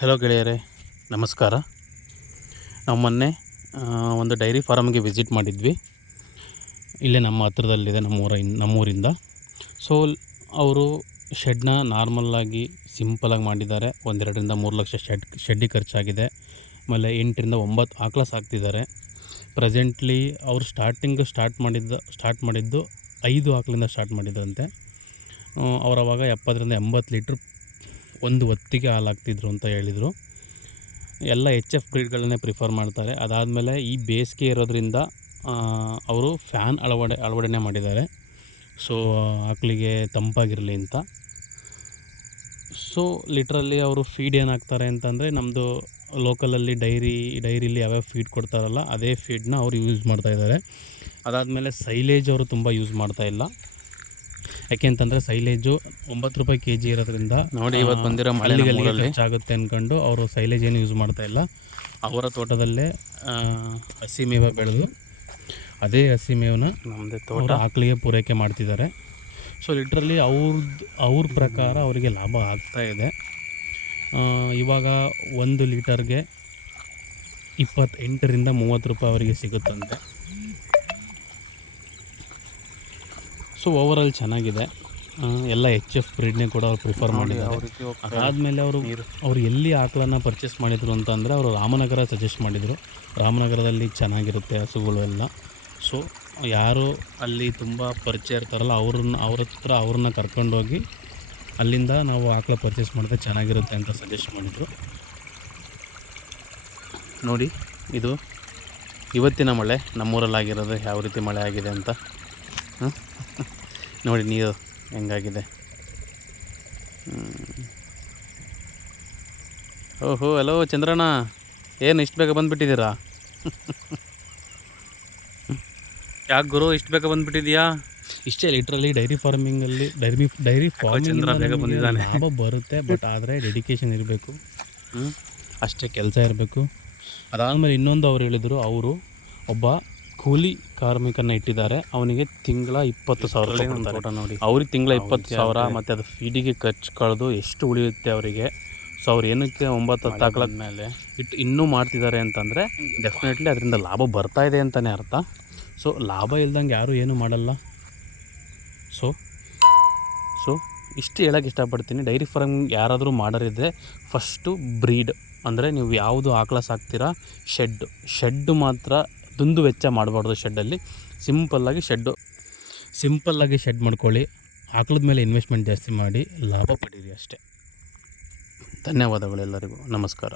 Hello ಗೆಳೆಯರೇ, ನಮಸ್ಕಾರ. ನಾವು ಮೊನ್ನೆ ಒಂದು ಡೈರಿ ಫಾರಮ್ಗೆ ವಿಸಿಟ್ ಮಾಡಿದ್ವಿ. ಇಲ್ಲೇ ನಮ್ಮ ಹತ್ರದಲ್ಲಿದೆ, ನಮ್ಮೂರ ನಮ್ಮೂರಿಂದ. ಸೊ ಅವರು ಶೆಡ್ನ ನಾರ್ಮಲ್ಲಾಗಿ ಸಿಂಪಲಾಗಿ ಮಾಡಿದ್ದಾರೆ. ಒಂದೆರಡರಿಂದ ಮೂರು ಲಕ್ಷ ಶೆಡ್ ಶೆಡ್ಡಿಗೆ ಖರ್ಚಾಗಿದೆ. ಆಮೇಲೆ ಎಂಟರಿಂದ ಒಂಬತ್ತು ಆಕಳ ಸಾಕ್ತಿದ್ದಾರೆ ಪ್ರೆಸೆಂಟ್ಲಿ ಅವರು ಸ್ಟಾರ್ಟಿಂಗ್ ಸ್ಟಾರ್ಟ್ ಮಾಡಿದ್ದ ಸ್ಟಾರ್ಟ್ ಮಾಡಿದ್ದು ಐದು ಆಕಳಿಂದ ಸ್ಟಾರ್ಟ್ ಮಾಡಿದ್ರಂತೆ. ಅವ್ರು ಅವಾಗ ಎಪ್ಪತ್ತರಿಂದ ಎಂಬತ್ತು ಲೀಟ್ರ್ ಒಂದು ಹೊತ್ತಿಗೆ ಹಾಲಾಗ್ತಿದ್ರು ಅಂತ ಹೇಳಿದರು. ಎಲ್ಲ ಎಚ್ ಎಫ್ ಬ್ರೀಡ್ಗಳನ್ನೇ ಪ್ರಿಫರ್ ಮಾಡ್ತಾರೆ. ಅದಾದಮೇಲೆ ಈ ಬೇಸಿಗೆ ಇರೋದ್ರಿಂದ ಅವರು ಫ್ಯಾನ್ ಅಳವಡೆ, ಅಳವಡನೆ ಮಾಡಿದ್ದಾರೆ. ಸೊ ಆಕಳಿಗೆ ತಂಪಾಗಿರಲಿ ಅಂತ. ಸೊ ಲಿಟ್ರಲ್ಲಿ ಅವರು ಫೀಡ್ ಏನಾಗ್ತಾರೆ ಅಂತಂದರೆ ನಮ್ಮದು ಲೋಕಲಲ್ಲಿ ಡೈರಿ ಡೈರಿಲಿ ಯಾವ್ಯಾವ ಫೀಡ್ ಕೊಡ್ತಾರಲ್ಲ, ಅದೇ ಫೀಡ್ನ ಅವರು ಯೂಸ್ ಮಾಡ್ತಾಯಿದ್ದಾರೆ ಅದಾದಮೇಲೆ ಸೈಲೇಜ್ ಅವರು ತುಂಬ ಯೂಸ್ ಮಾಡ್ತಾ ಇಲ್ಲ. ಯಾಕೆ ಅಂತಂದ್ರೆ ಸೈಲೇಜು ಒಂಬತ್ತು ರೂಪಾಯಿ ಕೆ ಜಿ ಇರೋದ್ರಿಂದ ನೋಡಿ, ಇವತ್ತು ಬಂದಿರೋ ಮಳೆ ಹೆಚ್ಚಾಗುತ್ತೆ ಅನ್ಕೊಂಡು ಅಂದ್ಕೊಂಡು ಅವರು ಸೈಲೇಜ್ ಏನು ಯೂಸ್ ಮಾಡ್ತಾ ಇಲ್ಲ. ಅವರ ತೋಟದಲ್ಲೇ ಆ, ಹಸಿ ಮೇವ ಬೆಳೆದು ಅದೇ ಹಸಿ ಮೇವನ್ನ ನಮ್ಮದೇ ತೋಟ. ಆಕಳಿಗೆ ಪೂರೈಕೆ ಮಾಡ್ತಿದ್ದಾರೆ. ಸೊ ಲಿಟ್ರಲಿ ಅವ್ರದ್ದು ಅವ್ರ ಪ್ರಕಾರ ಅವರಿಗೆ ಲಾಭ ಆಗ್ತಾ ಇದೆ. ಇವಾಗ ಒಂದು ಲೀಟರ್ಗೆ ಇಪ್ಪತ್ತೆಂಟರಿಂದ ಮೂವತ್ತು ರೂಪಾಯಿ ಅವರಿಗೆ ಸಿಗುತ್ತಂತೆ. ಸೊ ಓವರಾಲ್ ಚೆನ್ನಾಗಿದೆ. ಎಲ್ಲ ಎಚ್ ಎಫ್ ಬ್ರೀಡ್ನೇ ಕೂಡ ಅವ್ರು ಪ್ರಿಫರ್ ಮಾಡಿದ್ದಾರೆ. ಅದಾದಮೇಲೆ ಅವರು ಅವ್ರು ಎಲ್ಲಿ ಆಕಳನ್ನು ಪರ್ಚೇಸ್ ಮಾಡಿದರು ಅಂತಂದರೆ ಅವರು ರಾಮನಗರ ಸಜೆಸ್ಟ್ ಮಾಡಿದರು. ರಾಮನಗರದಲ್ಲಿ ಚೆನ್ನಾಗಿರುತ್ತೆ ಹಸುಗಳು ಎಲ್ಲ. ಸೊ ಯಾರು ಅಲ್ಲಿ ತುಂಬ ಪರಿಚಯ ಇರ್ತಾರಲ್ಲ ಅವ್ರನ್ನ ಅವ್ರ ಹತ್ರ ಅವ್ರನ್ನ ಕರ್ಕೊಂಡೋಗಿ ಅಲ್ಲಿಂದ ನಾವು ಆಕಳ ಪರ್ಚೇಸ್ ಮಾಡಿದ್ರೆ ಚೆನ್ನಾಗಿರುತ್ತೆ ಅಂತ ಸಜೆಸ್ಟ್ ಮಾಡಿದರು. ನೋಡಿ ಇದು ಇವತ್ತಿನ ಮಳೆ ನಮ್ಮೂರಲ್ಲಾಗಿರೋದು ಯಾವ ರೀತಿ ಮಳೆ ಆಗಿದೆ ಅಂತ? ನೋಡಿ ನೀರು ಹೆಂಗಾಗಿದೆ. ಓಹೋ ಹಲೋ ಚಂದ್ರಣ್ಣ. ಏನು ಇಷ್ಟು ಬೇಗ ಬಂದುಬಿಟ್ಟಿದ್ದೀರಾ? ಯಾಕೆ ಗುರು ಇಷ್ಟು ಬೇಗ ಬಂದುಬಿಟ್ಟಿದ್ಯಾ ಇಷ್ಟೇ ಲಿಟ್ರಲ್ಲಿ ಡೈರಿ ಫಾರ್ಮಿಂಗಲ್ಲಿ ಡೈರಿ ಡೈರಿ ಫಾರ್ಮಿಂಗ್ ಬಂದಿದ್ದಾನೆ. ಲಾಭ ಬರುತ್ತೆ ಬಟ್ ಆದರೆ ಡೆಡಿಕೇಶನ್ ಇರಬೇಕು. ಅಷ್ಟೇ ಕೆಲಸ ಇರಬೇಕು. ಅದಾದಮೇಲೆ ಇನ್ನೊಂದು ಅವ್ರು ಹೇಳಿದರು ಅವರು ಒಬ್ಬ ಕೂಲಿ ಕಾರ್ಮಿಕನ ಇಟ್ಟಿದ್ದಾರೆ. ಅವನಿಗೆ ತಿಂಗಳ ಇಪ್ಪತ್ತು ಸಾವಿರ ಕೊಡ್ತಾರೆ. ನೋಡಿ. ಅವ್ರಿಗೆ ತಿಂಗಳ ಇಪ್ಪತ್ತು ಸಾವಿರ ಮತ್ತು ಅದು ಫೀಡಿಗೆ ಖರ್ಚು ಕಳೆದು ಎಷ್ಟು ಉಳಿಯುತ್ತೆ ಅವರಿಗೆ? ಸೊ ಅವ್ರು ಏನಕ್ಕೆ ಒಂಬತ್ತು ಹತ್ತು ಹಾಕ್ಲಕ್ ಮೇಲೆ ಇಟ್ಟು ಇನ್ನೂ ಮಾಡ್ತಿದ್ದಾರೆ ಅಂತಂದರೆ ಡೆಫಿನೆಟ್ಲಿ ಅದರಿಂದ ಲಾಭ ಬರ್ತಾ ಇದೆ ಅಂತಲೇ ಅರ್ಥ. ಸೊ ಲಾಭ ಇಲ್ದಂಗೆ ಯಾರೂ ಏನೂ ಮಾಡಲ್ಲ. ಸೊ ಸೊ ಇಷ್ಟು ಹೇಳೋಕ್ಕೆ ಇಷ್ಟಪಡ್ತೀನಿ. ಡೈರಿ ಫಾರ್ಮ್ ಯಾರಾದರೂ ಮಾಡೋರಿದ್ರೆ ಫಸ್ಟು ಬ್ರೀಡ್ ಅಂದರೆ ನೀವು ಯಾವುದು ಆಕಳ ಸಾಕ್ತೀರಾ? ಶೆಡ್ ಶೆಡ್ ಮಾತ್ರ ದುಂದು ವೆಚ್ಚ ಮಾಡಬಾರ್ದು ಶೆಡ್ಡಲ್ಲಿ. ಸಿಂಪಲ್ಲಾಗಿ ಶೆಡ್ಡು. ಸಿಂಪಲ್ಲಾಗಿ ಶೆಡ್ ಮಾಡ್ಕೊಳ್ಳಿ. ಆಕಳದ ಮೇಲೆ ಇನ್ವೆಸ್ಟ್ಮೆಂಟ್ ಜಾಸ್ತಿ ಮಾಡಿ ಲಾಭ ಪಡೀರಿ ಅಷ್ಟೇ. ಧನ್ಯವಾದಗಳು ಎಲ್ಲರಿಗೂ. ನಮಸ್ಕಾರ.